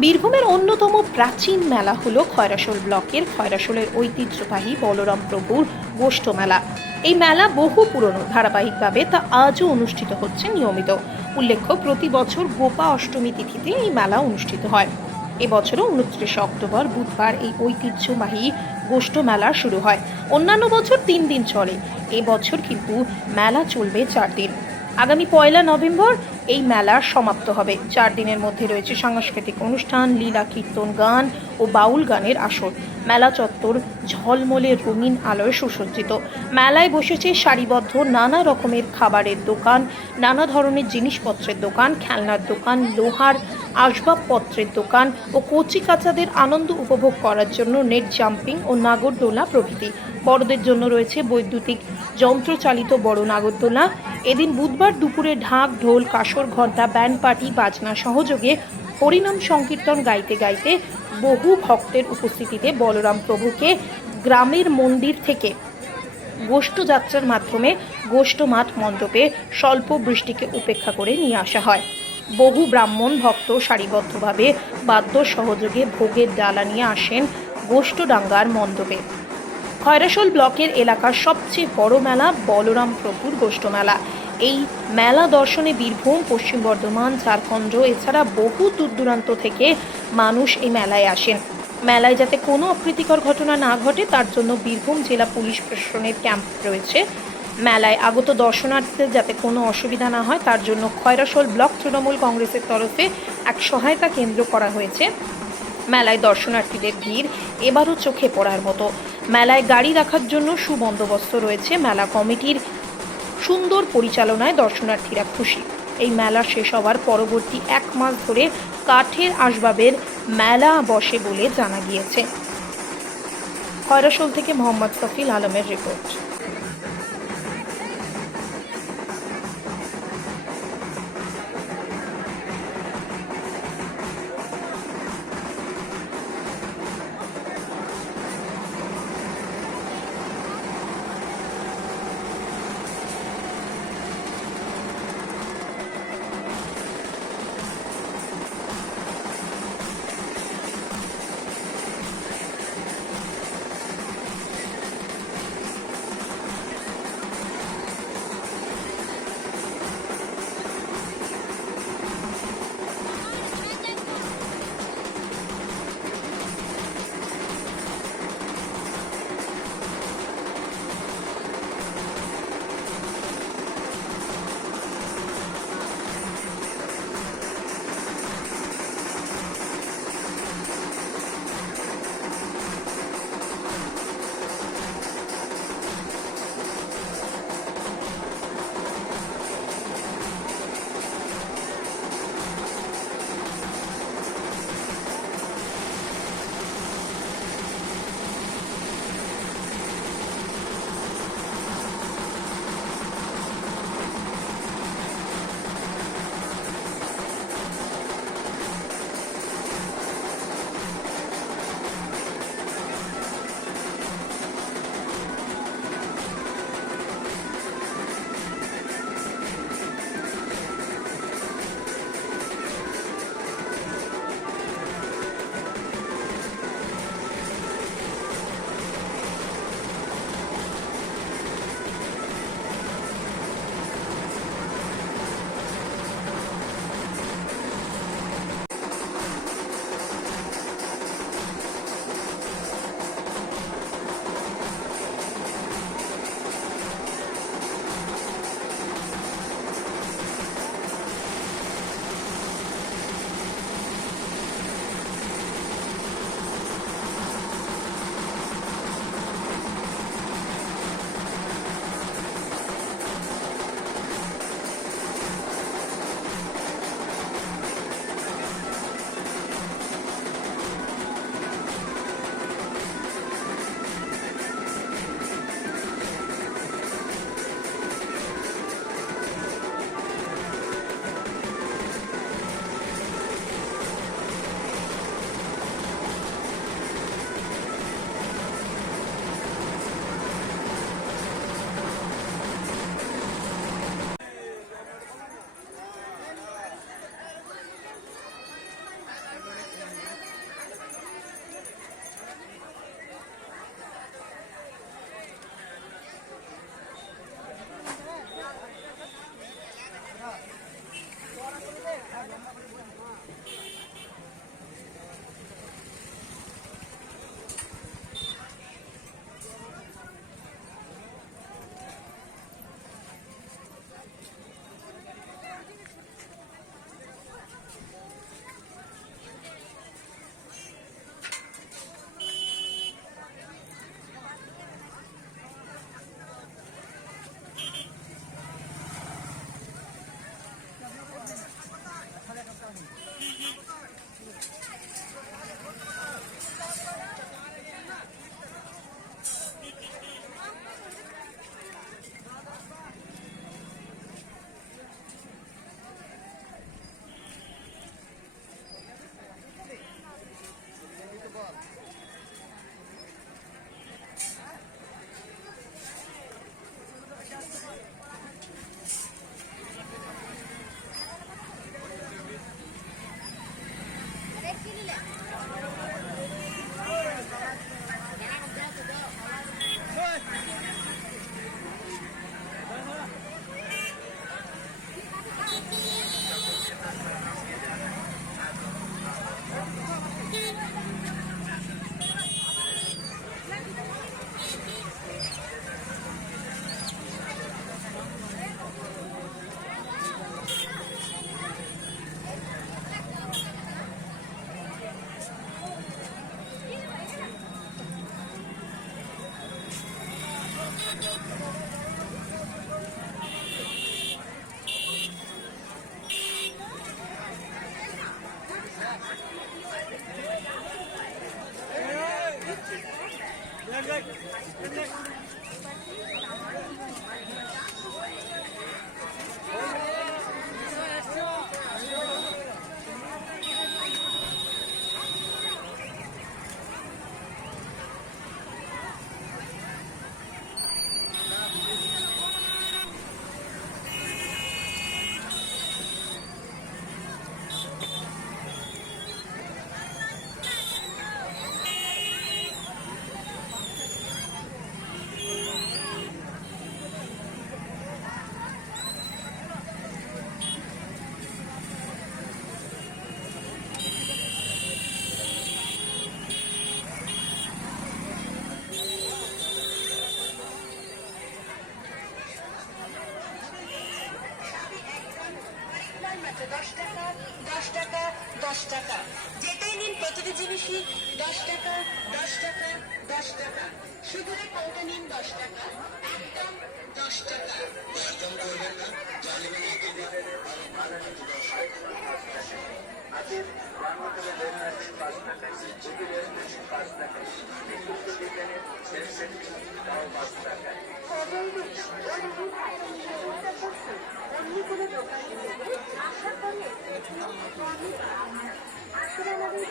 বীরভূমের অন্যতম প্রাচীন মেলা হলো খয়রাশোল ব্লকের খয়রাসোলের ঐতিহ্যবাহী বলরাম প্রভুর গোষ্ঠ মেলা। এই মেলা বহু পুরনো, ধারাবাহিকভাবে তা আজও অনুষ্ঠিত হচ্ছে নিয়মিত। উল্লেখ্য, প্রতি বছর গোপা অষ্টমী তিথিতে এই মেলা অনুষ্ঠিত হয়। এবছরও উনত্রিশে অক্টোবর বুধবার এই ঐতিহ্যবাহী গোষ্ঠ মেলা শুরু হয়। অন্যান্য বছর তিন দিন চলে। এবছর কিন্তু মেলা চলবে চার দিন। আগামী পয়লা নভেম্বর এই মেলা সমাপ্ত হবে। চার দিনের মধ্যে রয়েছে সাংস্কৃতিক অনুষ্ঠান, লীলা, কীর্তন, গান ও বাউল গানের আসর। মেলা চত্বর ঝলমলে রঙিন আলোয় সুসজ্জিত। মেলায় বসেছে সারিবদ্ধ নানা রকমের খাবারের দোকান, নানা ধরনের জিনিসপত্রের দোকান, খেলনার দোকান, লোহার আসবাবপত্রের দোকান ও কচি কাচাদের আনন্দ উপভোগ করার জন্য নেট জাম্পিং ও নাগরদোলা প্রভৃতি। বড়দের জন্য রয়েছে বৈদ্যুতিক যন্ত্রচালিত বড় নাগরদোলা। এদিন বুধবার দুপুরে ঢাক, ঢোল, কাসর, ঘণ্টা, ব্যান্ড, পার্টি, বাজনা সহযোগে হরিনাম সংকীর্তন গাইতে গাইতে বহু ভক্তের উপস্থিতিতে বলরাম প্রভুকে গ্রামের মন্দির থেকে গোষ্ঠ যাত্রার মাধ্যমে গোষ্ঠ মাঠ মণ্ডপে স্বল্প বৃষ্টিকে উপেক্ষা করে নিয়ে আসা হয়। বহু ব্রাহ্মণ ভক্ত সারিবদ্ধভাবে বাদ্য সহযোগে ভোগের ডালা নিয়ে আসেন গোষ্ঠডাঙ্গার মণ্ডপে। খয়রাশোল ব্লকের এলাকার সবচেয়ে বড় মেলা বলরাম প্রভুর গোষ্ঠ মেলা এই মেলা দর্শনে বীরভূম, পশ্চিম বর্ধমান, ঝাড়খণ্ড, এছাড়া বহু দূর দূরান্ত থেকে মানুষ এই মেলায় আসেন। মেলায় যাতে কোনো অপ্রীতিকর ঘটনা না ঘটে, তার জন্য বীরভূম জেলা পুলিশ প্রশাসনের ক্যাম্প রয়েছে। মেলায় আগত দর্শনার্থীদের যাতে কোনো অসুবিধা না হয়, তার জন্য খয়রাশোল ব্লক তৃণমূল কংগ্রেসের তরফে এক সহায়তা কেন্দ্র করা হয়েছে। মেলায় দর্শনার্থীদের ভিড় এবারও চোখে পড়ার মতো। মেলায় গাড়ি রাখার জন্য সুবন্দোবস্ত রয়েছে। মেলা কমিটির সুন্দর পরিচালনায় দর্শনার্থীরা খুশি। এই মেলা শেষ হওয়ার পরবর্তী এক মাস ধরে কাঠের আসবাবের মেলা বসে বলে জানা গিয়েছে। খয়রাশোল থেকে মোহাম্মদ সফিল আলমের রিপোর্ট। টাকা একদম করবেন না জালিমের দিনে আজের বাংলাদেশের রেল লাইনের পাঁচ টাকায় জিপি রেল স্টেশন পাঁচ আমাদের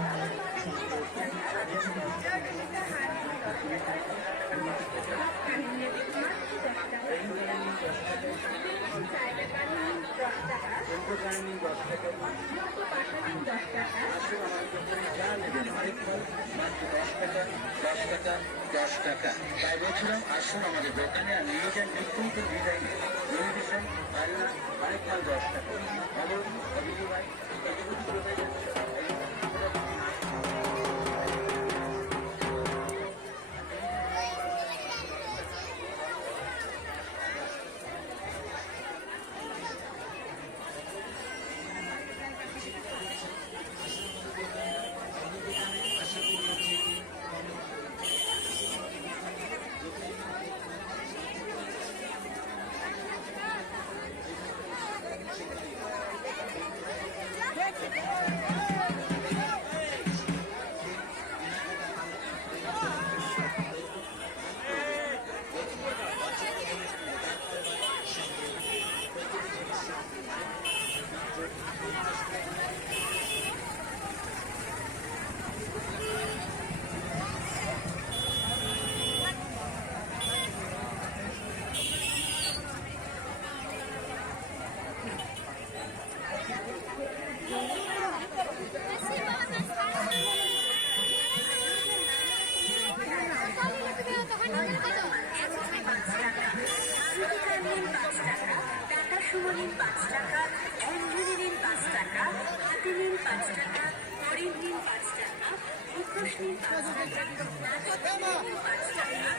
দশ টাকা তাই বলছিলাম আসুন আমাদের দোকানে আর নিয়ে যান নিত্যন্ত ডিজাইন টেলিভিশন দিন পাঁচ টাকা টাটা সুমো নিন পাঁচ টাকা ঝুনঝুনি নিন পাঁচ টাকা হাতে নিন পাঁচ টাকা হরিণ দিন পাঁচ টাকা মুখোশ দিন পাঁচ টাকা নাচ নিন পাঁচ টাকা